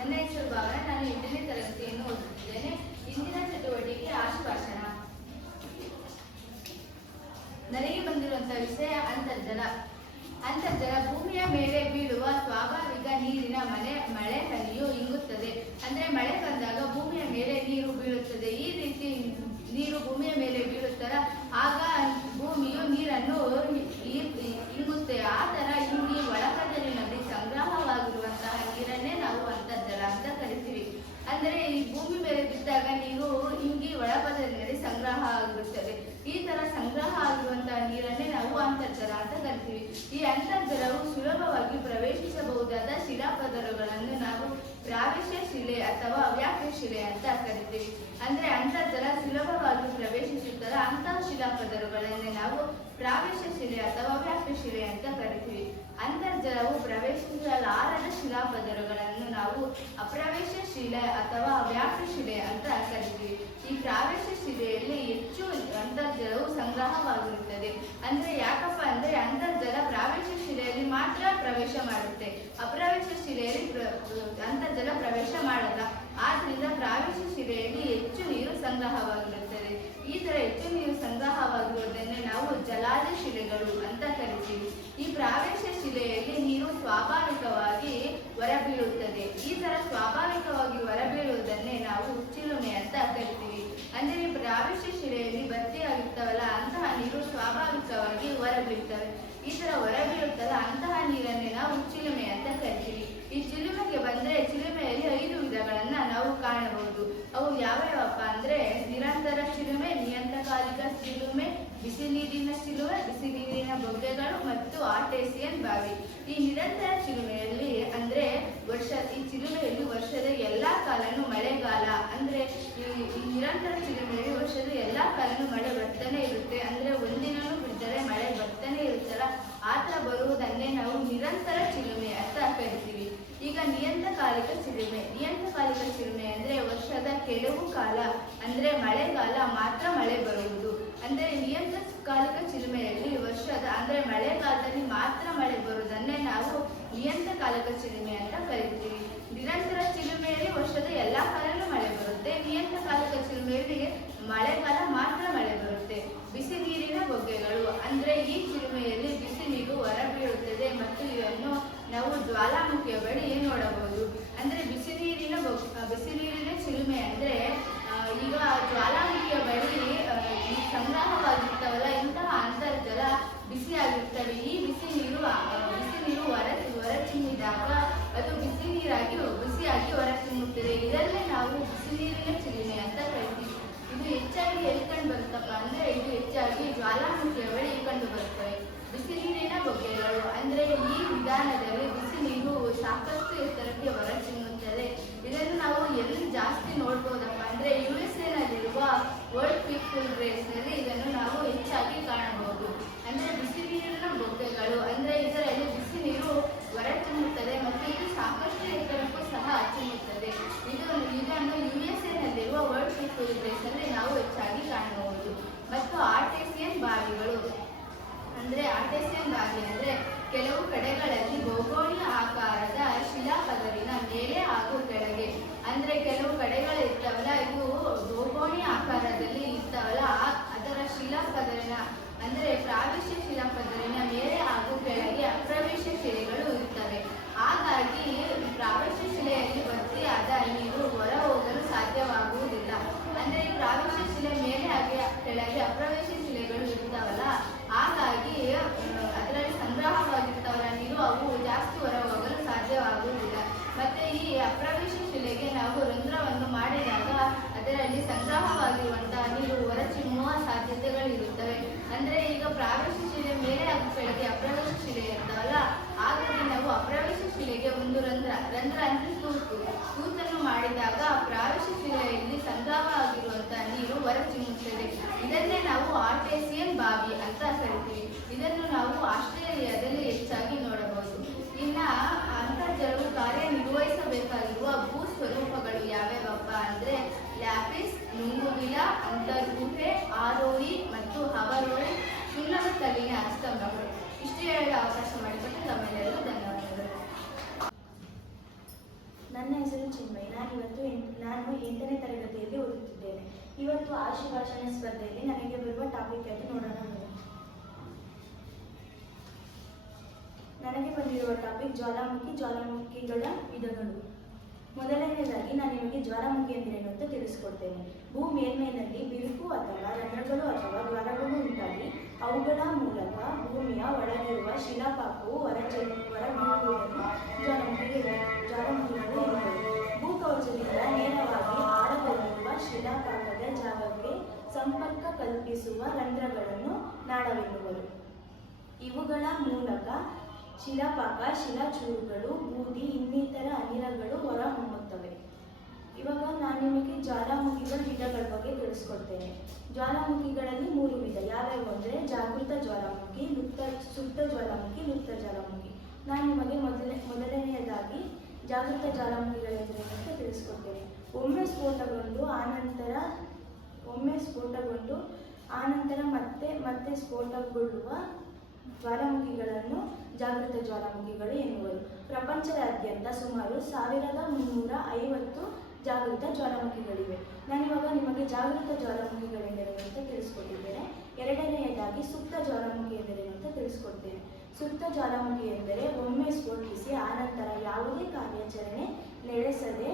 ನನ್ನ ಹೆಸರು ಭಾವನ. ನಾನು 8ನೇ ತರಗತಿಯನ್ನು ಓದುತ್ತಿದ್ದೇನೆ. ಇಂದಿನ ಚಟುವಟಿಕೆ ಆಶುಭಾಷಣ. ನನಗೆ ಬಂದಿರುವಂತಹ ವಿಷಯ ಅಂತರ್ಜಲ. ಅಂತರ್ಜಲ ಭೂಮಿಯ ಮೇಲೆ ಬೀಳುವ ಸ್ವಾಭಾವಿಕ ನೀರಿನ ಮಳೆ ಹನಿಯು ಇಂಗುತ್ತದೆ. ಅಂದ್ರೆ ಮಳೆ ಬಂದಾಗ ಭೂಮಿಯ ಮೇಲೆ ನೀರು ಬೀಳುತ್ತದೆ. ಈ ರೀತಿ ನೀರು ಭೂಮಿಯ ಮೇಲೆ ಬೀಳುತ್ತರ ಆಗ ಭೂಮಿಯು ನೀರನ್ನು ಇಂಗುತ್ತೆ. ಆ ತರ ಇಂಗಿ ಒಳಕಡಲಿನಲ್ಲಿ ಸಂಗ್ರಹವಾಗಿರುವಂತಹ ನೀರನ್ನೇ ನಾವು ಅಂತರ್ಜಲ ಅಂತ ಕರಿತೀವಿ. ಅಂದ್ರೆ ಈ ಭೂಮಿ ಮೇಲೆ ಬಿದ್ದಾಗ ನೀರು ಇಂಗಿ ಒಳಪದರಿನಲ್ಲಿ ಸಂಗ್ರಹ ಆಗಿರುತ್ತದೆ. ಈ ತರ ಸಂಗ್ರಹ ಆಗಿರುವಂತಹ ನೀರನ್ನೇ ನಾವು ಅಂತರ್ಜಲ ಅಂತ ಕರಿತೀವಿ. ಈ ಅಂತರ್ಜಲವು ಸುಲಭವಾಗಿ ಪ್ರವೇಶಿಸಬಹುದಾದ ಶಿಲಾಪದರಗಳನ್ನು ನಾವು ಪ್ರಾವೇಶ ಶಿಲೆ ಅಥವಾ ಅವ್ಯಾಕ್ತ ಶಿಲೆ ಅಂತ ಕರಿತೀವಿ. ಅಂದ್ರೆ ಅಂತರ್ಜಲ ಸುಲಭವಾಗಿ ಪ್ರವೇಶಿಸುತ್ತಲ್ಲ ಅಂತಹ ಶಿಲಾಪದರಗಳನ್ನೇ ನಾವು ಪ್ರಾವೇಶ ಶಿಲೆ ಅಥವಾ ಅವ್ಯಾಕ್ತ ಶಿಲೆ ಅಂತ ಕರಿತೀವಿ. ಅಂತರ್ಜಲವು ಪ್ರವೇಶಿಸಲಾರದ ಶಿಲಾಪದರಗಳನ್ನು ನಾವು ಅಪ್ರವೇಶ ಶಿಲೆ ಅಥವಾ ಅವ್ಯಾಕ್ತ ಶಿಲೆ ಅಂತ ಕರಿತೀವಿ. ಈ ಪ್ರಾವೇಶ ಶಿಲೆಯಲ್ಲಿ ಹೆಚ್ಚು ಅಂತರ್ಜಲವು ಸಂಗ್ರಹವಾಗಿರುತ್ತದೆ. ಅಂದ್ರೆ ಯಾಕಪ್ಪ ಅಂದ್ರೆ ಅಂತರ್ಜಲ ಪ್ರಾವೇಶ ಶಿಲೆಯಲ್ಲಿ ಮಾತ್ರ ಪ್ರವೇಶ ಮಾಡುತ್ತೆ, ಅಪ್ರವೇಶ ಶಿಲೆಯಲ್ಲಿ ಅಂತರ್ಜಲ ಪ್ರವೇಶ ಮಾಡಲ್ಲ. ಆದ್ರಿಂದ ಪ್ರಾವೇಶ ಶಿಲೆಯಲ್ಲಿ ಹೆಚ್ಚು ನೀರು ಸಂಗ್ರಹವಾಗಿರುತ್ತದೆ. ಈ ತರ ಹೆಚ್ಚು ನೀರು ಸಂಗ್ರಹವಾಗಿರುವುದನ್ನೇ ನಾವು ಜಲಾದ ಶಿಲೆಗಳು ಅಂತ ಕರಿತೀವಿ. ಈ ಪ್ರಾವೇಶ ಶಿಲೆಯಲ್ಲಿ ನೀರು ಸ್ವಾಭಾವಿಕವಾಗಿ ಹೊರಬೀಳುತ್ತದೆ. ಈ ತರ ಸ್ವಾಭಾವಿಕವಾಗಿ ಹೊರಬೀಳುವುದನ್ನೇ ನಾವು ಚಿಲುಮೆ ಅಂತ ಕರಿತೀವಿ. ಅಂದ್ರೆ ಈ ಪ್ರಾವೇಶ ಶಿಲೆಯಲ್ಲಿ ಭರ್ತಿಯಾಗಿರ್ತಾವಲ್ಲ ಅಂತಹ ನೀರು ಸ್ವಾಭಾವಿಕವಾಗಿ ಹೊರಬೀಳ್ತವೆ. ಈ ತರ ಹೊರಬೀಳುತ್ತಲ್ಲ ಅಂತಹ ನೀರನ್ನೇ ನಾವು ಚಿಲುಮೆ ಅಂತ ಕರಿತೀವಿ. ಈ ಚಿಲುಮೆಗೆ ಬಂದ್ರೆ ಚಿಲುಮೆಯಲ್ಲಿ 5 ವಿಧಗಳನ್ನ ನಾವು ಕಾಣಬಹುದು. ಅವು ಯಾವ್ಯಾವಪ್ಪ ಅಂದ್ರೆ ನಿರಂತರ ಚಿಲುಮೆ, ನಿಯತಕಾಲಿಕ ಚಿಲುಮೆ, ಬಿಸಿ ನೀರಿನ ಚಿಲುಮೆ, ಬಿಸಿ ನೀರಿನ ಬೊಗ್ಗೆಗಳು ಮತ್ತು ಆರ್ಟೇಸಿಯನ್ ಬಾವಿ. ಈ ನಿರಂತರ ಚಿಲುಮೆಯಲ್ಲಿ ಅಂದ್ರೆ ಈ ಚಿಲುಮೆಯಲ್ಲಿ ವರ್ಷದ ಎಲ್ಲಾ ಕಾಲನು ಮಳೆಗಾಲ. ಅಂದ್ರೆ ಈ ನಿರಂತರ ಚಿಲುಮೆಯಲ್ಲಿ ವರ್ಷದ ಎಲ್ಲಾ ಕಾಲನು ಮಳೆ ಬರ್ತಾನೆ ಇರುತ್ತೆ. ಅಂದ್ರೆ ಒಂದಿನೂ ಬಿಟ್ಟರೆ ಮಳೆ ಬರ್ತಾನೆ ಇರುತ್ತಲ್ಲ ಆತರ ಬರುವುದನ್ನೇ ನಾವು ನಿರಂತರ ಚಿಲುಮೆ ಅಂತ ಕರಿತೀವಿ. ಈಗ ನಿಯತಕಾಲಿಕ ಚಿಲುಮೆ. ನಿಯತಕಾಲಿಕ ಚಿಲುಮೆ ಅಂದ್ರೆ ವರ್ಷದ ಕೆಲವು ಕಾಲ ಅಂದ್ರೆ ಮಳೆಗಾಲ ಮಾತ್ರ ಮಳೆ ಬರುವುದು. ಅಂದ್ರೆ ನಿಯತಕಾಲಿಕ ಚಿಲುಮೆಯಲ್ಲಿ ವರ್ಷದ ಅಂದ್ರೆ ಮಳೆಗಾಲದಲ್ಲಿ ಮಾತ್ರ ಮಳೆ ಬರುವುದನ್ನೇ ನಾವು ನಿಯತಕಾಲಿಕ ಚಿಲುಮೆ ಅಂತ ಕರಿತೀವಿ. ನಿರಂತರ ಚಿಲುಮೆಯಲ್ಲಿ ವರ್ಷದ ಎಲ್ಲಾ ಕಾಲನೂ ಮಳೆ ಬರುತ್ತೆ. ನಿಯತಕಾಲಿಕ ಚಿಲುಮೆಯಲ್ಲಿ ಮಳೆಗಾಲ ಮಾತ್ರ ಮಳೆ ಬರುತ್ತೆ. ಬಿಸಿ ನೀರಿನ ಬೊಗ್ಗೆಗಳು ಅಂದ್ರೆ ಈ ಚಿಲುಮೆಯಲ್ಲಿ ಬಿಸಿ ನೀರು ಹೊರಬೀಳುತ್ತದೆ ಮತ್ತು ಇವನ್ನು ನಾವು ಜ್ವಾಲಾಮುಖಿಯ ಬಳಿ ನೋಡಬಹುದು. ಅಂದ್ರೆ ಬಿಸಿ ನೀರಿನ ಚಿಲುಮೆ ಅಂದ್ರೆ ಈಗ ಜ್ವಾಲಾಮುಖಿಯ ಬಳಿ ಸಂಗ್ರಹವಾಗಿರ್ತವಲ್ಲ ಇಂತಹ ಅಂತರ್ಜಲ ಬಿಸಿಯಾಗಿರ್ತವೆ. ಈ ಬಿಸಿ ನೀರು ಹೊರಚಿಮ್ಮಿದಾಗ ಅದು ಬಿಸಿಯಾಗಿ ಹೊರಚಿಮ್ಮುತ್ತದೆ. ಇದನ್ನೇ ನಾವು ಬಿಸಿ ನೀರಿನ ಚಿಲುಮೆ ಅಂತ ಕರಿತೀವಿ. ಇದು ಹೆಚ್ಚಾಗಿ ಎಲ್ಲಿ ಕಂಡು ಬರುತ್ತಪ್ಪ ಅಂದ್ರೆ ಇದು ಹೆಚ್ಚಾಗಿ ಜ್ವಾಲಾಮುಖಿಯ ಬಳಿ ಕಂಡು ಬರುತ್ತವೆ. ಬಿಸಿ ನೀರಿನ ಬೊಗ್ಗೆಗಳು ಅಂದ್ರೆ ಈ ವಿಧಾನದಲ್ಲಿ ಬಿಸಿ ನೀರು ಸಾಕಷ್ಟು ಎತ್ತರಕ್ಕೆ ಹೊರಚಿಮ್ಮುತ್ತದೆ. ಇದನ್ನು ನಾವು ಎಲ್ಲಿ ಜಾಸ್ತಿ ನೋಡ್ಬೋದಪ್ಪ ಅಂದ್ರೆ USA ನಲ್ಲಿರುವ ವರ್ಲ್ಡ್ ಪೀಪಲ್ ರೇಸ್ ನಲ್ಲಿ ಇದನ್ನು ನಾವು ಹೆಚ್ಚಾಗಿ ಕಾಣಬಹುದು. ಅಂದ್ರೆ ಬಿಸಿ ನೀರಿನ ಬೊಗ್ಗೆಗಳು ಅಂದ್ರೆ ಇದರಲ್ಲಿ ಬಿಸಿ ನೀರು ಹೊರಚಿಮ್ಮುತ್ತದೆ ಮತ್ತು ಇದು ಸಾಕಷ್ಟು ಎತ್ತರಕ್ಕೂ ಸಹ ಚಿಮ್ಮುತ್ತದೆ. ಇದನ್ನು USA ನಲ್ಲಿರುವ ವರ್ಲ್ಡ್ ಪೀಪಲ್ ರೇಸ್ ನಲ್ಲಿ ನಾವು ಹೆಚ್ಚಾಗಿ ಕಾಣಬಹುದು. ಮತ್ತು ಆರ್ಟೇಸಿಯನ್ ಬಾವಿಗಳು ಅಂದ್ರೆ ಆರ್ಟೇಸಿಯನ್ ಬಾವಿ ಅಂದ್ರೆ ಕೆಲವು ಕಡೆಗಳಲ್ಲಿ ಬಹುಕೋನೀಯ ಆಕಾರದ ಶಿಲಾಪದರಿನ ಮೇಲೆ ಹಾಗೂ ಕೆಳಗೆ ಅಂದ್ರೆ ಕೆಲವು ಕಡೆಗಳು ಇರ್ತಾವಲ್ಲ ಇದು ಬಹುಕೋನೀಯ ಆಕಾರದಲ್ಲಿ ಇರ್ತಾವಲ್ಲ ಅದರ ಶಿಲಾಪದರಿನ ಅಂದ್ರೆ ಪ್ರಾವೇಶ ಶಿಲಾಪದರಿನ ಮೇಲೆ ಹಾಗೂ ಕೆಳಗೆ ಅಪ್ರವೇಶ ಶಿಲೆಗಳು ಇರ್ತವೆ. ಹಾಗಾಗಿ ಪ್ರಾವೇಶ ಶಿಲೆಯಲ್ಲಿ ಭರ್ತಿಯಾದ ನೀರು ಹೊರ ಹೋಗಲು ಸಾಧ್ಯವಾಗುವುದಿಲ್ಲ. ಅಂದ್ರೆ ಈ ಪ್ರಾವೇಶ ಶಿಲೆ ಮೇಲೆ ಹಾಗೆ ಕೆಳಗೆ ಅಪ್ರವೇಶ ಶಿಲೆಗಳು ಇರ್ತಾವಲ್ಲ ಹಾಗಾಗಿ ಅದರಲ್ಲಿ ಸಂಗ್ರಹವಾಗಿರ್ತಾವಲ್ಲ ನೀರು ಅವು ಜಾಸ್ತಿ ಹೊರ ಹೋಗಲು ಸಾಧ್ಯವಾಗುವುದಿಲ್ಲ. ಮತ್ತೆ ಈ ಅಪ್ರವೇಶ ಶಿಲೆಗೆ ನಾವು ರಂಧ್ರವನ್ನು ಮಾಡಿದಾಗ ಅದರಲ್ಲಿ ಸಂಗ್ರಹವಾಗಿರುವಂತಹ ನೀರು ಹೊರಚಿಮ್ಮುವ ಸಾಧ್ಯತೆಗಳಿರುತ್ತವೆ. ಅಂದ್ರೆ ಈಗ ಪ್ರಾವೇಶ ಶಿಲೆ ಮೇಲೆ ಹಾಗೂ ಕೆಳಗೆ ಅಪ್ರವೇಶ ಶಿಲೆ ಇರ್ತಾವಲ್ಲ ಹಾಗಾಗಿ ನಾವು ಅಪ್ರವೇಶ ಶಿಲೆಗೆ ಒಂದು ರಂಧ್ರ ಅಂದ್ರೆ ತೂತನ್ನು ಮಾಡಿದಾಗ ಪ್ರಾವೇಶ ಶಿಲೆಯಲ್ಲಿ ಸಂಗ್ರಹ ಆಗಿರುವಂತಹ ನೀರು ಹೊರಚಿಮ್ಮುತ್ತದೆ. ಇದನ್ನೇ ನಾವು ಆರ್ಟೇಸಿಯನ್ ಬಾವಿ ಅಂತ ಕರಿತೀವಿ. ಇದನ್ನು ನಾವು ಆಸ್ಟ್ರೇಲಿಯಾದಲ್ಲಿ ಹೆಚ್ಚಾಗಿ ನೋಡಬಹುದು. ಇನ್ನ ಅಂತರ್ಜಲವು ಕಾರ್ಯನಿರ್ವಹಿಸಬೇಕಾಗಿರುವ ಭೂ ಸ್ವರೂಪಗಳು ಯಾವ್ಯಾವಪ್ಪ ಅಂದ್ರೆ ಲ್ಯಾಪಿಸ್, ನುಂಗುವಿಲ, ಅಂತರ್ಗುಹೆ, ಆರೋಹಿ ಮತ್ತು ಅವರೋಹಿ ಶುಲ್ಕಕಲ್ಲಿನ ಸ್ತಂಭಗಳು. ಇಷ್ಟು ಹೇಳಲು ಅವಕಾಶ ಮಾಡಿಕೊಟ್ಟು ತಮ್ಮೆಲ್ಲರಿಗೂ ಧನ್ಯವಾದಗಳು. ನನ್ನ ಹೆಸರು ಚಿನ್ಮಯ್. ನಾನು 8ನೇ ತರಗತಿಯಲ್ಲಿ ಓದುತ್ತಿದ್ದೇನೆ. ಇವತ್ತು ಆಶು ಭಾಷಣ ಸ್ಪರ್ಧೆಯಲ್ಲಿ ನನಗೆ ಬರುವ ಟಾಪಿಕ್ ಆಗಿ ನೋಡೋಣ. ನನಗೆ ಬಂದಿರುವ ಟಾಪಿಕ್ ಜ್ವಾಲಾಮುಖಿಗಳ ವಿಧಗಳು. ಮೊದಲನೆಯದಾಗಿ ನಾನು ನಿಮಗೆ ಜ್ವಾಲಾಮುಖಿ ಎಂದರೇನು ಅಂತ ತಿಳಿಸಿಕೊಡ್ತೇನೆ. ಭೂ ಮೇಲ್ಮೈನಲ್ಲಿ ಬಿರುಕು ಅಥವಾ ರಂಧ್ರಗಳು ಅಥವಾ ದ್ವಾರಗಳು ಉಂಟಾಗಿ ಅವುಗಳ ಮೂಲಕ ಭೂಮಿಯ ಒಳಗಿರುವ ಶಿಲಾಪಾಕವು ಹೊರಬೀಳುವುದನ್ನು ಜ್ವಾಲಾಮುಖಿಗಳು ಎನ್ನುವರು. ಭೂಕವಚದಿಂದ ನೇರವಾಗಿ ಆಳದಲ್ಲಿರುವ ಶಿಲಾಪಾಕದ ಜಾಗಕ್ಕೆ ಸಂಪರ್ಕ ಕಲ್ಪಿಸುವ ರಂಧ್ರಗಳನ್ನು ನಾಳವೆನ್ನುವರು. ಇವುಗಳ ಮೂಲಕ ಶಿಲಾಪಾಕ, ಶಿಲಾಚೂರುಗಳು, ಬೂದಿ ಇನ್ನಿತರ ಅನಿಲಗಳು ಹೊರಹೊಮ್ಮುತ್ತವೆ. ಇವಾಗ ನಾನು ನಿಮಗೆ ಜ್ವಾಲಾಮುಖಿಗಳ ವಿಧಗಳ ಬಗ್ಗೆ ತಿಳಿಸ್ಕೊಡ್ತೇನೆ. ಜ್ವಾಲಾಮುಖಿಗಳಲ್ಲಿ 3 ವಿಧ. ಯಾವ್ಯಾವು ಅಂದರೆ ಜಾಗೃತ ಜ್ವಾಲಾಮುಖಿ, ಸುಪ್ತ ಜ್ವಾಲಾಮುಖಿ, ಲುಪ್ತ ಜ್ವಾಲಾಮುಖಿ. ನಾನು ನಿಮಗೆ ಮೊದಲನೆಯದಾಗಿ ಜಾಗೃತ ಜ್ವಾಲಾಮುಖಿಗಳೆಂದರೇನು ಅಂತ ತಿಳಿಸ್ಕೊಡ್ತೇನೆ. ಒಮ್ಮೆ ಸ್ಫೋಟಗೊಂಡು ಆನಂತರ ಮತ್ತೆ ಸ್ಫೋಟಗೊಳ್ಳುವ ಜ್ವಾಲಾಮುಖಿಗಳನ್ನು ಜಾಗೃತ ಜ್ವಾಲಾಮುಖಿಗಳು ಎನ್ನುವರು. ಪ್ರಪಂಚದಾದ್ಯಂತ ಸುಮಾರು 1350 ಜಾಗೃತ ಜ್ವಾಲಾಮುಖಿಗಳಿವೆ. ನಾನಿವಾಗ ನಿಮಗೆ ಜಾಗೃತ ಜ್ವಾಲಾಮುಖಿಗಳೆಂದರೇನು ಅಂತ ತಿಳಿಸ್ಕೊಟ್ಟಿದ್ದೇನೆ. ಎರಡನೆಯದಾಗಿ ಸುಪ್ತ ಜ್ವಾಲಾಮುಖಿ ಎಂದರೇನು ಅಂತ ತಿಳಿಸ್ಕೊಡ್ತೇನೆ. ಸುಪ್ತ ಜ್ವಾಲಾಮುಖಿ ಎಂದರೆ ಒಮ್ಮೆ ಸ್ಫೋಟಿಸಿ ಆನಂತರ ಯಾವುದೇ ಕಾರ್ಯಾಚರಣೆ ನಡೆಸದೆ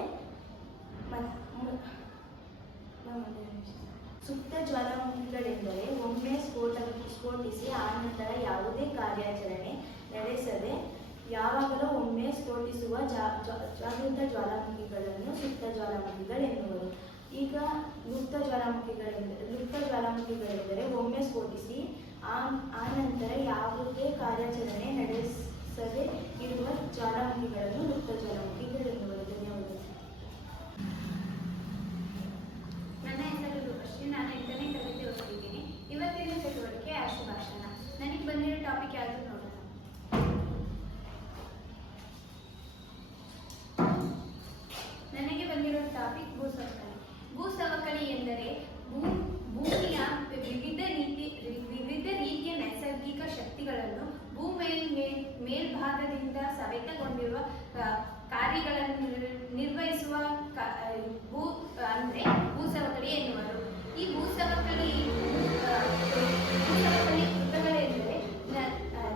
ಸುಪ್ತ ಜ್ವಾಲಾಮುಖಿಗಳೆಂದರೆ ಒಮ್ಮೆ ಸ್ಫೋಟಿಸಿ ಆನಂತರ ಯಾವುದೇ ಕಾರ್ಯಾಚರಣೆ ನಡೆಸದೆ ಯಾವಾಗಲೂ ಒಮ್ಮೆ ಸ್ಫೋಟಿಸುವ ಜಾಗೃತ ಜ್ವಾಲಾಮುಖಿಗಳನ್ನು ಸುಪ್ತ ಜ್ವಾಲಾಮುಖಿಗಳೆನ್ನುವರು. ಈಗ ಲುಪ್ತ ಜ್ವಾಲಾಮುಖಿಗಳೆಂದರೆ ಒಮ್ಮೆ ಸ್ಫೋಟಿಸಿ ಆನಂತರ ಯಾವುದೇ ಕಾರ್ಯಾಚರಣೆ ನಡೆಸದೆ ಇರುವ ಜ್ವಾಲಾಮುಖಿಗಳನ್ನು ಲುಪ್ತ ಜ್ವಾಲಾಮುಖಿಗಳೆನ್ನುವರು. ಧನ್ಯವಾದಗಳು. ನನ್ನ ಹೆಸರು ರೂಪಶ್ರೀ. ನಾನು 8ನೇ ತರಗತಿ ಓದುತ್ತಿದ್ದೀನಿ. ಇವತ್ತಿನ ಚಟುವಟಿಕೆ ಆಶು ಭಾಷಣ. ನನಗೆ ಬಂದಿರೋ ಟಾಪಿಕ್ ಯಾವುದು ನೋಡೋಣ. ನನಗೆ ಬಂದಿರೋ ಟಾಪಿಕ್ ಭೂಸವಕಳಿ. ಭೂಸವಕಳಿ ಎಂದರೆ ಭೂಮಿಯ ವಿವಿಧ ರೀತಿಯ ನೈಸರ್ಗಿಕ ಶಕ್ತಿಗಳನ್ನು ಮೇಲ್ಭಾಗದಿಂದ ಸವೆತಗೊಂಡಿರುವ ಕಾರ್ಯಗಳನ್ನು ನಿರ್ವಹಿಸುವ ಭೂಸವಕಳಿ ಎನ್ನುವರು. ಈ ಭೂಸವಕಳಿ ಕೃತಗಳೆಂದರೆ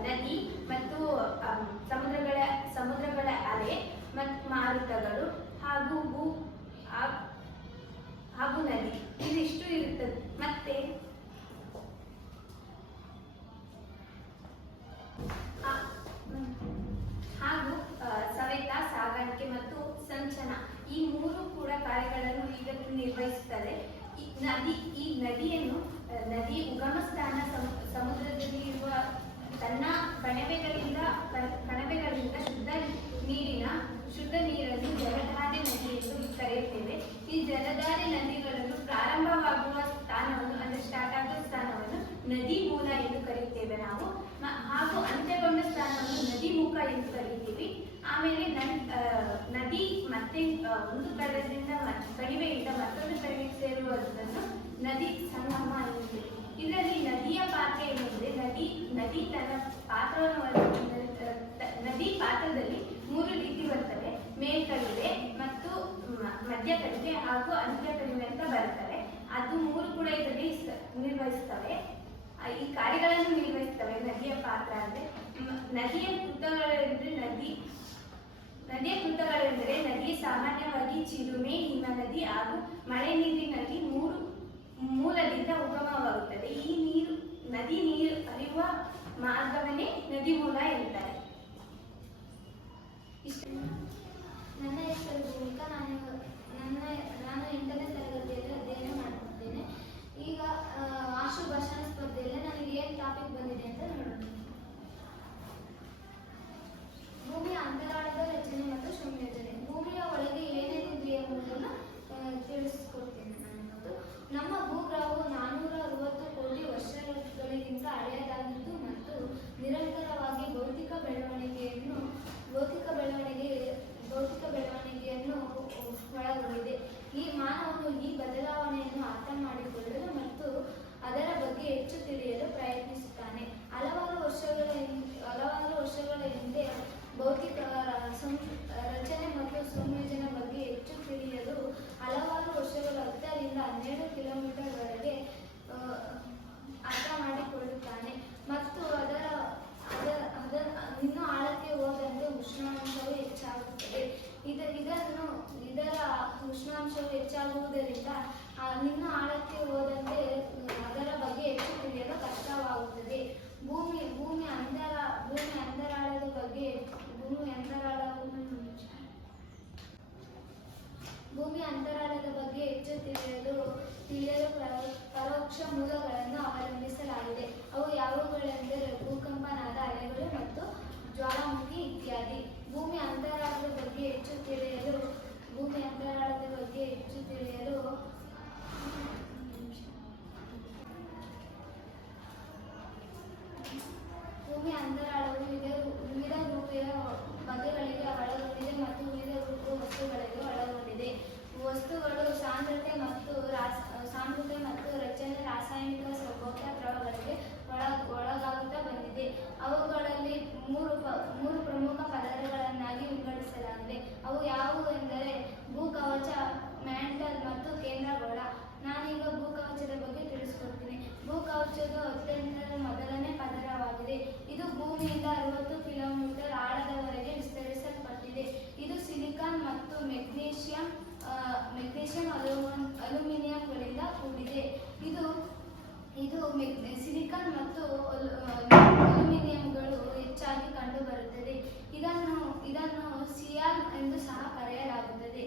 ನದಿ ಮತ್ತು ಸಮುದ್ರಗಳ ಅಲೆ ಮತ್ತು ಮಾರುತಗಳು ಹಾಗೂ ನದಿ ಇದಿಷ್ಟು ಇರುತ್ತದೆ. ಮತ್ತೆ ಹಾಗೂ ಸವೆತ, ಸಾಗಾಣಿಕೆ ಮತ್ತು ಸಂಚನ ಈ 3 ಕೂಡ ಕಾರ್ಯಗಳನ್ನು ಇದಕ್ಕೆ ನಿರ್ವಹಿಸುತ್ತದೆ. ನದಿ ಉಗಮ ಸ್ಥಾನ ಸಮುದ್ರದಲ್ಲಿ ಇರುವ ತನ್ನ ಕಣವೆಗಳಿಂದ ಶುದ್ಧ ನೀರನ್ನು ಜಲಧಾರೆ ನದಿ ಎಂದು ಕರೆಯುತ್ತೇವೆ. ಈ ಜಲಧಾರೆ ನದಿಗಳನ್ನು ಪ್ರಾರಂಭವಾಗುವ ಸ್ಥಾನವನ್ನು ಅಂದರೆ ಸ್ಟಾರ್ಟ್ ಆಗುವ ಸ್ಥಾನವನ್ನು ನದಿ ಮೂಲ ಎಂದು ಕರೆಯುತ್ತೇವೆ ನಾವು. ಹಾಗೂ ಅಂತ್ಯಗೊಂಡ ಸ್ಥಾನವನ್ನು ನದಿ ಮುಖ ಎಂದು ಕರೀತೀವಿ. ಆಮೇಲೆ ನದಿ ಮತ್ತೆ ಒಂದು ಕಣಿವೆಯಿಂದ ಮತ್ತೊಂದು ಕಣಿವೆಗೆ ಸೇರುವುದನ್ನು ನದಿ ಸಂಗಮ ಎನ್ನುತ್ತೇವೆ. ಇದರಲ್ಲಿ ನದಿಯ ಪಾತ್ರ ಏನೆಂದರೆ ನದಿ ತನ್ನ ಪಾತ್ರವನ್ನು ನದಿ ಪಾತ್ರದಲ್ಲಿ 3 ರೀತಿ ಬರ್ತವೆ. ಮೇಲ್ಕಣಿವೆ ಮತ್ತು ಮಧ್ಯ ಕಣಿವೆ ಹಾಗೂ ಅಂತ್ಯ ಕಣಿವೆ ಅಂತ ಬರ್ತವೆ. ಅದು 3 ಕೂಡ ಇದರಲ್ಲಿ ನಿರ್ವಹಿಸ್ತವೆ, ಈ ಕಾರ್ಯಗಳನ್ನು ನಿರ್ವಹಿಸ್ತವೆ. ನದಿಯ ಪಾತ್ರ ಅಂದರೆ ನದಿಯ ಕೃತಗಳೆಂದರೆ ನದಿ ಸಾಮಾನ್ಯವಾಗಿ ಚಿಲುಮೆ, ಹಿಮನದಿ ಹಾಗೂ ಮಳೆ ನೀರಿನಲ್ಲಿ 3 ಮೂಲದಿಂದ ಉಗಮವಾಗುತ್ತದೆ. ಈ ನದಿ ನೀರು ಹರಿಯುವ ಮಾರ್ಗವನ್ನೇ ನದಿ ಮೂಲ ಎನ್ನುತ್ತಾರೆ. ನನ್ನ ಹೆಸರು ಭೂಮಿಕಾ. ನಾನು 8ನೇ ತರಗತಿಯಲ್ಲಿ ಅಧ್ಯಯನ ಮಾಡುತ್ತಿದ್ದೇನೆ. ಈಗ ಆಶು ಭಾಷಣ ಸ್ಪರ್ಧೆಯಲ್ಲಿ ನನಗೆ ಏನು ಟಾಪಿಕ್ ಬಂದಿದೆ ಅಂತ ನೋಡೋಣ. ಭೂಮಿಯ ಅಂತರಾಳದ ರಚನೆ ಮತ್ತು ಸಂಯೋಜನೆ. ಭೂಮಿಯ ಒಳಗೆ ಏನೇನಿದೆ ಎಂಬುದನ್ನು ತಿಳಿಸಿಕೊಡ್ತೇನೆ ನಾನು. ನಮ್ಮ ಭೂಗ್ರಹವು 460 ಕೋಟಿ ವರ್ಷಗಳಿಗಿಂತ ಹಳೆಯದಾಗಿದ್ದು ಮತ್ತು ನಿರಂತರವಾಗಿ ಭೌತಿಕ ಬೆಳವಣಿಗೆಯನ್ನು ಒಳಗೊಂಡಿದೆ. ಈ ಮಾನವನು ಈ ಬದಲಾವಣೆಯನ್ನು ಅರ್ಥ ಮಾಡಿಕೊಳ್ಳಲು ಮತ್ತು ಅದರ ಬಗ್ಗೆ ಹೆಚ್ಚು ತಿಳಿಯಲು ಪ್ರಯತ್ನಿಸುತ್ತಾನೆ. ಹಲವಾರು ವರ್ಷಗಳ ಹಿಂದೆ ಭೌತಿಕ ರಚನೆ ಮತ್ತು ಸಂಯೋಜನೆ 12 ಕಿಲೋಮೀಟರ್ವರೆಗೆ ಅರ್ಥ ಮಾಡಿಕೊಳ್ಳುತ್ತಾನೆ ಮತ್ತು ಇನ್ನೂ ಆಳಕ್ಕೆ ಹೋದಂತೆ ಉಷ್ಣಾಂಶವು ಹೆಚ್ಚಾಗುತ್ತದೆ. ಇದರ ಉಷ್ಣಾಂಶವು ಹೆಚ್ಚಾಗುವುದರಿಂದ ಇನ್ನೂ ಆಳಕ್ಕೆ ಹೋದಂತೆ ಅದರ ಬಗ್ಗೆ ಹೆಚ್ಚು ತಿಳಿಯಲು ಕಷ್ಟವಾಗುತ್ತದೆ. ಭೂಮಿ ಅಂತರಾಳದ ಬಗ್ಗೆ ಹೆಚ್ಚು ತಿಳಿಯಲು ಪರೋಕ್ಷ ಮೂಲಗಳನ್ನು ಅವಲಂಬಿಸಲಾಗಿದೆ. ಅವು ಯಾವುಗಳೆಂದರೆ ಭೂಕಂಪನದ ಅಲೆಗಳು ಮತ್ತು ಜ್ವಾಲಾಮುಖಿ ಇತ್ಯಾದಿ. ಭೂಮಿ ಅಂತರಾಳದ ಬಗ್ಗೆ ಹೆಚ್ಚು ತಿಳಿಯಲು ಭೂಮಿ ಅಂತರಾಳವು ವಿವಿಧ ರೂಪೀಯ ಬಗೆಗಳಿಗೆ ಒಳಗೊಂಡಿದೆ ಮತ್ತು ವಿವಿಧ ರೂಪದ ವಸ್ತುಗಳಿಗೆ ಒಳಗೊಂಡಿದೆ. ವಸ್ತುಗಳು ಸಾಂದ್ರತೆ ಮತ್ತು ರಚನೆ ರಾಸಾಯನಿಕ ಭೌತ ದ್ರವಗಳಿಗೆ ಒಳಗಾಗುತ್ತಾ ಬಂದಿದೆ. ಅವುಗಳಲ್ಲಿ ಮೂರು ಪ್ರಮುಖ ಪದರಗಳನ್ನಾಗಿ ವಿಂಗಡಿಸಲಾಗಿದೆ. ಅವು ಯಾವುವು ಎಂದರೆ ಭೂಕವಚ, ಮ್ಯಾಂಟಲ್ ಮತ್ತು ಕೇಂದ್ರಗೋಳ. ನಾನೀಗ ಭೂಕವಚದ ಬಗ್ಗೆ ತಿಳಿಸಿಕೊಡ್ತೀನಿ. ಭೂಕವಚದ ಅತ್ಯಂತ ಮೊದಲನೇ ಪದರವಾಗಿದೆ. ಇದು ಭೂಮಿಯಿಂದ 60 ಕಿಲೋಮೀಟರ್ ಆಳದವರೆಗೆ ವಿಸ್ತರಿಸಲ್ಪಟ್ಟಿದೆ. ಇದು ಸಿಲಿಕಾನ್ ಮತ್ತು ಮೆಗ್ನೀಷಿಯಂ ಅಲ್ಯೂಮಿನಿಯಂಗಳಿಂದ ಕೂಡಿದೆ. ಇದು ಸಿಲಿಕಾನ್ ಮತ್ತು ಅಲ್ಯೂಮಿನಿಯಂಗಳು ಹೆಚ್ಚಾಗಿ ಕಂಡುಬರುತ್ತದೆ. ಇದನ್ನು ಸಿಯಾಲ್ ಎಂದು ಸಹ ಕರೆಯಲಾಗುತ್ತದೆ.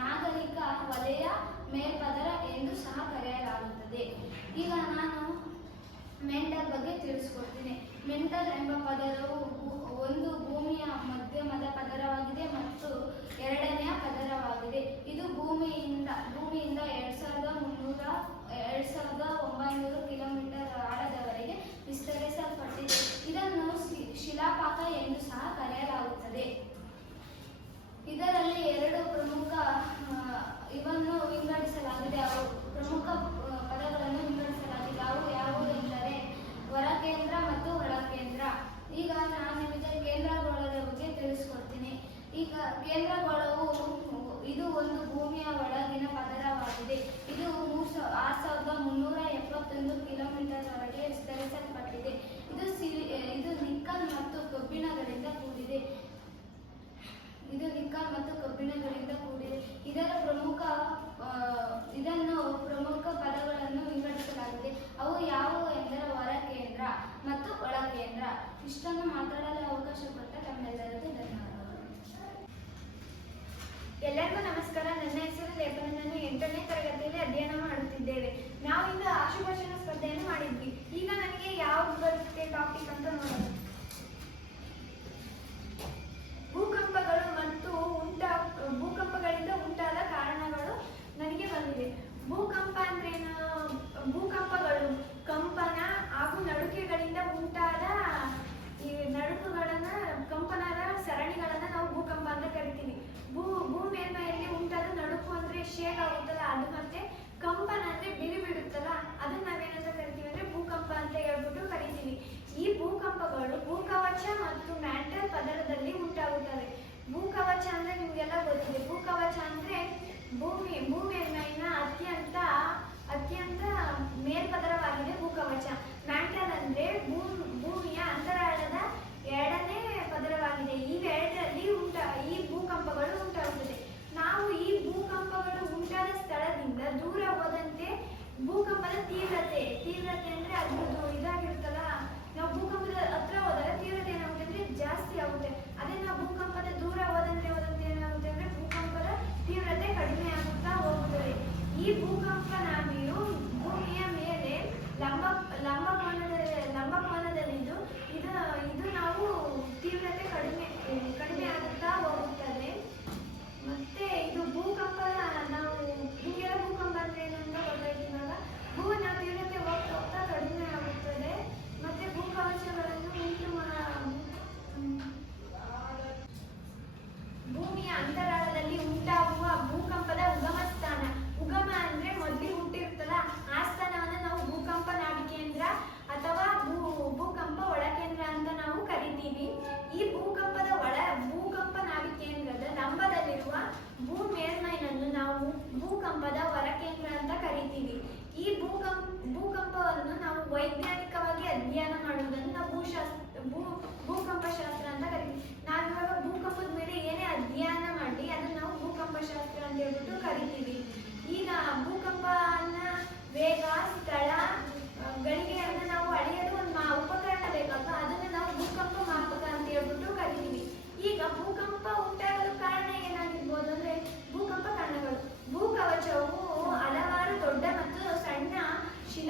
ನಾಗರಿಕ ವಲಯ ಮೇಲ್ಪದರ ಎಂದು ಸಹ ಕರೆಯಲಾಗುತ್ತದೆ. ಈಗ ನಾನು ಮೆಂಟಲ್ ಬಗ್ಗೆ ತಿಳಿಸ್ಕೊಡ್ತೀನಿ. ಮೆಂಟಲ್ ಎಂಬ ಪದರವು ಒಂದು ಭೂಮಿಯ ಮಧ್ಯಮದ ಪದರವಾಗಿದೆ ಮತ್ತು ಎರಡನೆಯ ಪದರವಾಗಿದೆ. ಇದು ಭೂಮಿಯಿಂದ 2900 ಕಿಲೋಮೀಟರ್ ಆಳದವರೆಗೆ ವಿಸ್ತರಿಸಲ್ಪಟ್ಟಿದೆ. ಇದನ್ನು ಶಿಲಾಪಾಕ ಎಂದು ಸಹ ಕರೆಯಲಾಗುತ್ತದೆ. ಇದರಲ್ಲಿ ಎರಡು ಪ್ರಮುಖ ಇವನ್ನು ವಿಂಗಡಿಸಲಾಗಿದೆ. ಪ್ರಮುಖ ಪದಗಳನ್ನು ವಿಂಗಡಿಸಲಾಗಿದೆ. ಅವು ಯಾವುವು ಎಂದರೆ ಹೊರಕೇಂದ್ರ ಮತ್ತು ಒಳಕೇಂದ್ರ. ಈಗ ನಾನು ನಿಮಗೆ ಕೇಂದ್ರಗೋಳದ ಬಗ್ಗೆ ತಿಳಿಸ್ಕೊಡ್ತೀನಿ. ಈಗ ಕೇಂದ್ರಗೋಳವು ಇದು ಒಂದು ಭೂಮಿಯ ಒಳಗಿನ ಪದರವಾಗಿದೆ. ಇದು 6371 ಕಿಲೋಮೀಟರ್ವರೆಗೆ ವಿಸ್ತರಿಸಲ್ಪಟ್ಟಿದೆ. ಇದು ನಿಕ್ಕಲ್ ಮತ್ತು ಕಬ್ಬಿಣಗಳಿಂದ ಕೂಡಿದೆ. ಇದನ್ನು ಪ್ರಮುಖ ಪದಗಳನ್ನು ವಿಂಗಡಿಸಲಾಗಿದೆ. ಅವು ಯಾವುವು ಎಂದರೆ ಹೊರಕೇಂದ್ರ ಮತ್ತು ಒಳಕೇಂದ್ರ. ಇಷ್ಟನ್ನು ಮಾತಾಡಲು ಅವಕಾಶ ಕೊಟ್ಟ ತಮ್ಮೆಲ್ಲರಿಗೂ ಧನ್ಯವಾದಗಳು. ಎಲ್ಲರಿಗೂ ನಮಸ್ಕಾರ. ನನ್ನ ಹೆಸರು ಲೇಪನ. ನಾನು 8ನೇ ತರಗತಿಯಲ್ಲಿ ಅಧ್ಯಯನ ಮಾಡುತ್ತಿದ್ದೇವೆ. ನಾವು ಇಂದು ಆಶುಭಾಷಣ ಸ್ಪರ್ಧೆಯನ್ನು ಮಾಡಿದ್ವಿ. ಈಗ ನನಗೆ ಯಾವ್ದು ಬರುತ್ತೆ ಟಾಪಿಕ್ ಅಂತ ನೋಡೋಣ. ಭೂಕಂಪಗಳು ಮತ್ತು ಭೂಕಂಪಗಳಿಂದ ಉಂಟಾದ ಕಾರಣಗಳು ನನಗೆ ಬಂದಿದೆ. ಭೂಕಂಪ ಅಂದ್ರೇನು? ಭೂಕಂಪಗಳು ಕಂಪನ ಹಾಗೂ ನಡುಕೆಗಳಿಂದ ಉಂಟಾದ ಈ ಕಂಪನದ ಸರಣಿಗಳನ್ನ ನಾವು ಭೂಕಂಪ ಅಂತ ಕರಿತೀವಿ. ಮೇಲ್ಮೈಯಲ್ಲಿ ಉಂಟಾದ ನಡುಕು ಅಂದ್ರೆ ಶೇಕ್ ಆಗುತ್ತಲ್ಲ ಅದು, ಮತ್ತೆ ಕಂಪನ ಅಂದ್ರೆ ಬಿರು ಬಿಡುತ್ತಲ್ಲ ಅದನ್ನ ನಾವೇನಂತ ಕರಿತೀವಿ ಅಂದ್ರೆ ಭೂಕಂಪ ಅಂತ ಹೇಳ್ಬಿಟ್ಟು ಕರಿತೀವಿ. ಈ ಭೂಕಂಪಗಳು ಭೂಕವಚ ಮತ್ತು ಮ್ಯಾಂಟಲ್ ಪದರದಲ್ಲಿ ಉಂಟಾಗುತ್ತವೆ. ಭೂಕವಚ ಅಂದ್ರೆ ನಿಮ್ಗೆಲ್ಲ ಗೊತ್ತಿದೆ. ಭೂಕವಚ ಅಂದ್ರೆ ಮೇಲ್ಮೈನ ಅತ್ಯಂತ ಮೇಲ್ಪದರವಾಗಿದೆ ಭೂಕವಚ. ಮ್ಯಾಂಟಲ್ ಅಂದ್ರೆ ಭೂಮಿಯ ಅಂತರಾಳದ ಎರಡನೇ ಪದರವಾಗಿದೆ. ಇವೆರಡರಲ್ಲಿ ಈ ಭೂಕಂಪಗಳು ಉಂಟಾಗುತ್ತದೆ. ನಾವು ಈ ಭೂಕಂಪಗಳು ಉಂಟಾದ ಸ್ಥಳದಿಂದ ದೂರ ಹೋದಂತೆ ಭೂಕಂಪದ ತೀವ್ರತೆ ಅಂದ್ರೆ ಅದು ಇದಾಗಿರುತ್ತಲ್ಲ, ನಾವು ಭೂಕಂಪದ ಹತ್ರ ಹೋದಾಗ ತೀವ್ರತೆ ಏನಾಗುತ್ತೆ ಅಂದ್ರೆ ಜಾಸ್ತಿ ಆಗುತ್ತೆ. ಅದೇ ನಾವು ಭೂಕಂಪದ ದೂರ ಹೋದಂತೆ ಏನಾಗುತ್ತೆ ಅಂದ್ರೆ ಭೂಕಂಪದ ತೀವ್ರತೆ ಕಡಿಮೆ ಆಗುತ್ತಾ ಹೋಗುತ್ತದೆ. ಈ ಭೂಕಂಪನಾಭಿಯು ಭೂಮಿಯ ಮೇಲೆ ಲಂಬಕೋನದಲ್ಲಿ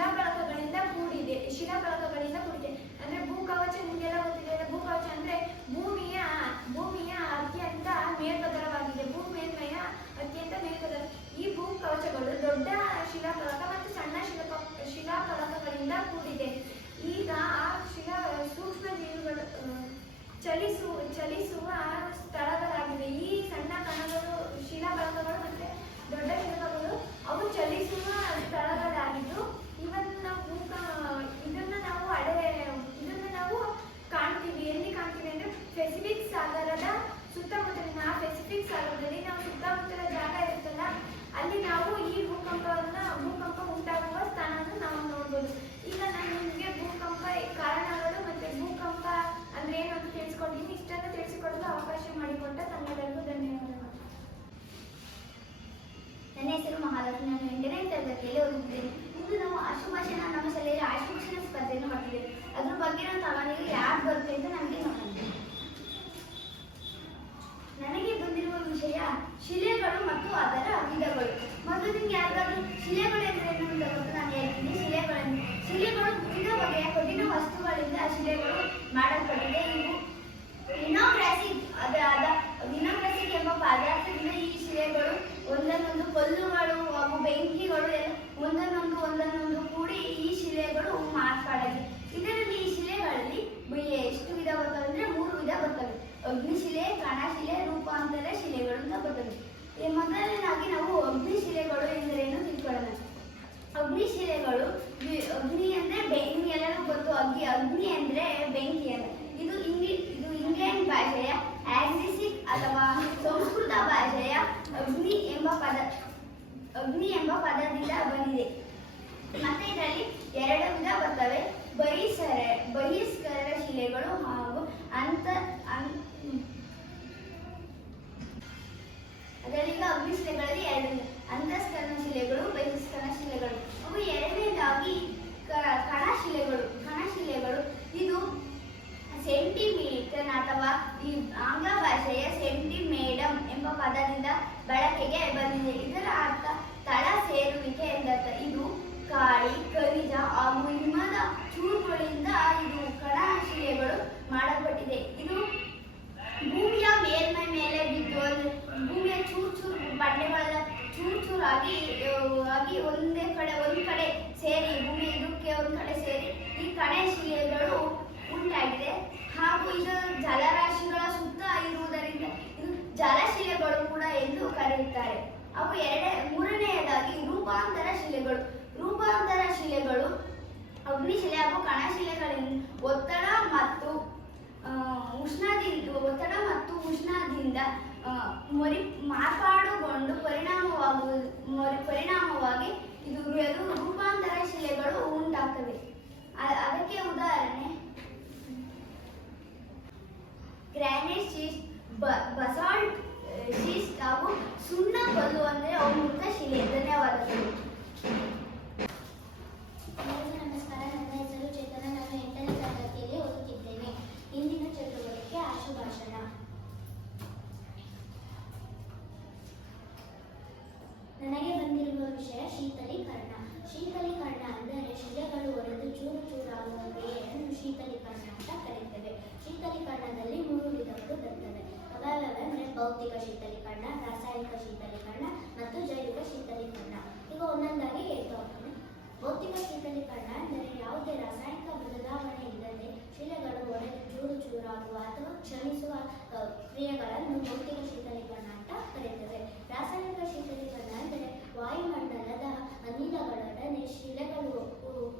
ಶಿಲಾಫಲಕಗಳಿಂದ ಕೂಡಿದೆ. ಅಂದ್ರೆ ಭೂಕವಚ ನಿಮಗೆಲ್ಲ ಗೊತ್ತಿದೆ. ಭೂಕವಚ ಅಂದ್ರೆ ಭೂಮಿಯ ಅತ್ಯಂತ ಮೇಲ್ಪದರವಾಗಿದೆ. ಭೂ ಮೇಲ್ಮೈಯ ಅತ್ಯಂತ ಮೇಲ್ಪದರ. ಈ ಭೂಕವಚಗಳು ದೊಡ್ಡ ಶಿಲಾಫಲಕ ಮತ್ತು ಸಣ್ಣ ಶಿಲಾಫಲಕಗಳಿಂದ ಕೂಡಿದೆ. ಈಗ ಆ ಸೂಕ್ಷ್ಮ ಜೀವಿಗಳು ಚಲಿಸುವ ಸ್ಥಳಗಳಾಗಿವೆ. ಈ ಸಣ್ಣ ಕಣಗಳು ಶಿಲಾಫಲಕಗಳು ಮತ್ತೆ ದೊಡ್ಡ ಶಿಲಾಫಲಕಗಳು ಅವು ಚಲಿಸುವ ಸ್ಥಳಗಳಾಗಿದ್ದು ಇದನ್ನ ನಾವು ಕಾಣ್ತೀವಿ. ಎಲ್ಲಿ ಕಾಣ್ತೀವಿ ಅಂದ್ರೆ ಪೆಸಿಫಿಕ್ ಸಾಗರದ ಸುತ್ತಮುತ್ತಲಿನ ಪೆಸಿಫಿಕ್ ಸಾಗರದಲ್ಲಿ ನಾವು ಸುತ್ತಮುತ್ತಲ ಜಾಗ ಇರುತ್ತಲ್ಲ, ಅಲ್ಲಿ ನಾವು ಈ ಭೂಕಂಪ ಉಂಟಾಗುವ ಸ್ಥಾನವನ್ನು ನಾವು ನೋಡ್ಬೋದು. ಈಗ ನಾನು ನಿಮಗೆ ಭೂಕಂಪ ಕಾರಣಗಳು ಮತ್ತೆ ಭೂಕಂಪ ಅಂದ್ರೆ ಏನು ಅಂತ ತಿಳಿಸ್ಕೊಡ್ತೀನಿ. ಇಷ್ಟನ್ನು ತಿಳಿಸಿಕೊಡಲು ಅವಕಾಶ ಮಾಡಿಕೊಟ್ಟ ತಮ್ಮೆಲ್ಲರಿಗೂ ಧನ್ಯವಾದಗಳು. ನನ್ನ ಹೆಸರು ಮಹಾಲಕ್ಷ್ಮಿ. ನಾನು 8ನೇ ತರಗತಿಯಲ್ಲಿ ಓದುತ್ತಿದ್ದೇನೆ. ಇಂದು ನಾವು ಆಶುಭಾಷಣ ನಮ್ಮ ಶಾಲೆಯಲ್ಲಿ ಆಶುಭಾಷಣ ಸ್ಪರ್ಧೆಯನ್ನು ಮಾಡ್ತಿದ್ದೇವೆ. ಅದ್ರ ಬಗ್ಗೆ ನಾವು ತಗೊಂಡಿಗೆ ಯಾರು ಬರುತ್ತೆ ಅಂತ ನಮಗೆ ನೋಡೋಣ. ನನಗೆ ಬಂದಿರುವ ವಿಷಯ ಶಿಲೆಗಳು ಮತ್ತು ಅದರ ವಿಧಗಳು. ಮೊದಲು ನಿಮ್ಗೆ ಯಾರಿಗಾದ್ರೂ ಶಿಲೆಗಳು ಎಂದರೇನು ಅಂತ ಗೊತ್ತು? ನಾನು ಹೇಳ್ತೀನಿ. ಶಿಲೆಗಳು ವಿವಿಧ ಬಗೆಯ ಕಠಿಣ ವಸ್ತುಗಳಿಂದ ಶಿಲೆಗಳು ಮಾಡಲ್ಪಟ್ಟಿದೆ. ಇವು ವಿನೋಗ್ರಾಸಿಕ್ ಎಂಬ ಪದಾರ್ಥದಿಂದ ಈ ಶಿಲೆಗಳು ಒಂದನ್ನೊಂದು ಕಲ್ಲುಗಳು ಹಾಗೂ ಬೆಂಕಿಗಳು ಎಲ್ಲ ಒಂದನ್ನೊಂದು ಕೂಡಿ ಈ ಶಿಲೆಗಳು ಮಾರ್ಪಾಡಾಗಿದೆ. ಇದರಲ್ಲಿ ಈ ಶಿಲೆಗಳಲ್ಲಿ ಎಷ್ಟು ವಿಧ ಬರ್ತವೆ ಅಂದ್ರೆ 3 ವಿಧ ಬರ್ತವೆ. ಅಗ್ನಿಶಿಲೆ, ಕಣಶಿಲೆ, ರೂಪಾಂತರ ಶಿಲೆಗಳು ಅಂತ ಬರ್ತವೆ. ಮೊದಲನೇದಾಗಿ ನಾವು ಅಗ್ನಿಶಿಲೆಗಳು ಎಂದರೇನು ತಿಳ್ಕೊಳ್ಳೋಣ. ಅಗ್ನಿಶಿಲೆಗಳು ಅಗ್ನಿ ಅಂದ್ರೆ ನಿಮಗೆಲ್ಲರೂ ಗೊತ್ತು. ಅಗ್ನಿ ಅಂದ್ರೆ ಬೆಂಕಿ ಅಂತ. ಇದು ಇಂಗ್ಲೆಂಡ್ ಭಾಷೆಯ ಆಕ್ಸಿಸಿಕ್ ಅಥವಾ ಸಂಸ್ಕೃತ ಭಾಷೆಯ ಅಗ್ನಿ ಎಂಬ ಪದದಿಂದ ಬಂದಿದೆ. ಮತ್ತೆ ಇದರಲ್ಲಿ 2 ವಿಧ ಬರ್ತವೆ. ಬಹಿಷ್ಕರ ಶಿಲೆಗಳು ಹಾಗೂ ಅದರೀಗ ಅಗ್ನಿಶಿಲೆಗಳಲ್ಲಿ 2 ಅಂತಸ್ಕರಣ ಶಿಲೆಗಳು, ಬಹಿಷ್ಕರಣ ಶಿಲೆಗಳು. ಅವು ಎರಡನೇದಾಗಿ ಕಣಶಿಲೆಗಳು. ಇದು ಸೆಂಟಿಮೀಟರ್ ಅಥವಾ ಈ ಆಂಗ್ಲ ಭಾಷೆಯ ಸೆಂಟಿಮೇಡಮ್ ಎಂಬ ಪದದಿಂದ ಬಳಕೆಗೆ ಬಂದಿದೆ. ಇದರ ಅರ್ಥ ತಳ ಸೇರುವಿಕೆ ಎಂದರ್ಥ. ಇದು ಗಾಳಿ, ಖನಿಜ ಹಾಗೂ ಹಿಮದ ಚೂರುಗಳಿಂದ ಇದು ಕಣಶಿಲೆಗಳು ಮಾಡಲ್ಪಟ್ಟಿದೆ. ಇದು ಭೂಮಿಯ ಮೇಲ್ಮೈ ಮೇಲೆ ಬಿದ್ದು ಭೂಮಿಯ ಬಂಡೆಗಳೆಲ್ಲ ಚೂರಾಗಿ ಒಂದ್ ಕಡೆ ಸೇರಿ ಭೂಮಿ ಇದಕ್ಕೆ ಒಂದ್ ಕಡೆ ಸೇರಿ ಈ ಕಣಶಿಲೆಗಳು ಉಂಟಾಗಿದೆ. ಹಾಗೂ ಇದು ಜಲರಾಶಿಗಳ ಸುತ್ತ ಇರುವುದರಿಂದ ಇದು ಜಲಶಿಲೆಗಳು ಕೂಡ ಎಂದು ಕರೆಯುತ್ತಾರೆ. ಅವು ಮೂರನೆಯದಾಗಿ ರೂಪಾಂತರ ಶಿಲೆಗಳು ಅಗ್ನಿಶಿಲೆ ಹಾಗೂ ಕಣಶಿಲೆಗಳಿಂದ ಒತ್ತಡ ಮತ್ತು ಉಷ್ಣದಿಂದ ಮಾರ್ಪಾಡುಗೊಂಡು ಪರಿಣಾಮವಾಗಿ ಇದು ರೂಪಾಂತರ ಶಿಲೆಗಳು ಉಂಟಾಗ್ತವೆ. ಅದಕ್ಕೆ ಉದಾಹರಣೆ ಗ್ರಾನೈಟ್ ಶೀಸ್ಟ್, ಬಸಾಲ್ಟ್ ಶೀಸ್ಟ್ ಹಾಗೂ ಸುಣ್ಣ ಕಲ್ಲು ಅಂದರೆ ಅವು ಮೃತ ಶಿಲೆ. ಧನ್ಯವಾದಗಳು. ನಮಸ್ಕಾರ. ನನ್ನ ಹೆಸರು ಚೇತನ. ನಾನು 8ನೇ ತರಗತಿಯಲ್ಲಿ ಓದುತ್ತಿದ್ದೇನೆ. ಇಂದಿನ ಚಟುವಟಿಕೆ ಆಶುಭಾಷಣ. ನನಗೆ ಬಂದಿರುವ ವಿಷಯ ಶೀತಲೀಕರಣ. ಶೀತಲೀಕರಣ ಅಂದರೆ ಶಿಲೆಗಳು ಒಡೆದು ಚೂರಾಗುವ ಕ್ರಿಯೆಯನ್ನು ಶೀತಲೀಕರಣ ಅಂತ ಕರೆಯುತ್ತೇವೆ. ಶೀತಲೀಕರಣದಲ್ಲಿ 3 ವಿಧಗಳು ಬರ್ತವೆ. ಅವೆಂದರೆ ಭೌತಿಕ ಶೀತಲೀಕರಣ, ರಾಸಾಯನಿಕ ಶೀತಲೀಕರಣ ಮತ್ತು ಜೈವಿಕ ಶೀತಲೀಕರಣ. ಈಗ ಒಂದೊಂದಾಗಿ ಹೇಳ್ತಾ ಹೋಗ್ತೀನಿ. ಭೌತಿಕ ಶೀತಲೀಕರಣ ಅಂದರೆ ಯಾವುದೇ ರಾಸಾಯನಿಕ ಬದಲಾವಣೆ ಇಲ್ಲದೆ ಶಿಲೆಗಳು ಒಡೆದು ಚೂರಾಗುವ ಅಥವಾ ಕ್ಷಮಿಸುವ ಕ್ರಿಯೆಗಳನ್ನು ಭೌತಿಕ ಶೀತಲೀಕರಣ ಅಂತ ಕರೆಯುತ್ತೇವೆ. ರಾಸಾಯನಿಕ ಶೀತಲೀಕರಣ ಅಂದರೆ ವಾಯುಮಂಡಲದ ಅನಿಲಗಳೊಡನೆ ಶಿಲೆಗಳು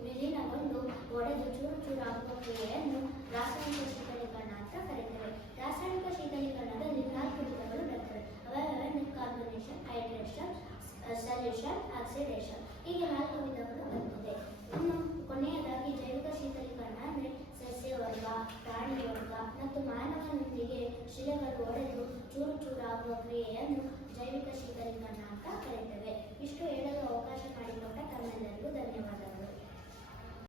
ವಿಲೀನಗೊಂಡು ಒಡೆದು ಚೂರಾಗುವ ಕ್ರಿಯೆಯನ್ನು ರಾಸಾಯನಿಕ ಶೀತಲೀಕರಣ ಅಂತ ಕರೆಯುತ್ತೇವೆ. ರಾಸಾಯನಿಕ ಶೀತಲೀಕರಣದಲ್ಲಿ 4 ವಿಧಗಳು ಬರ್ತವೆ. ಅವೆಂದರೆ ಕಾರ್ಬನೇಷನ್, ಹೈಡ್ರೇಷನ್, ಸಲ್ಯೂಷನ್, ಆಕ್ಸಿಡೇಷನ್. ಹೀಗೆ 4 ವಿಧಗಳು ಬರ್ತದೆ. ಇನ್ನು ಕೊನೆಯದಾಗಿ ಜೈವಿಕ ಶೀತಲೀಕರಣ ಅಂದರೆ ಸಸ್ಯವರ್ಗ, ಪ್ರಾಣಿ ವರ್ಗ ಮತ್ತು ಮಾನವನೊಂದಿಗೆ ಶಿಲೆಗಳು ಒಡೆದು ಚೂರಾಗುವ ಕ್ರಿಯೆಯನ್ನು ಜೈವಿಕ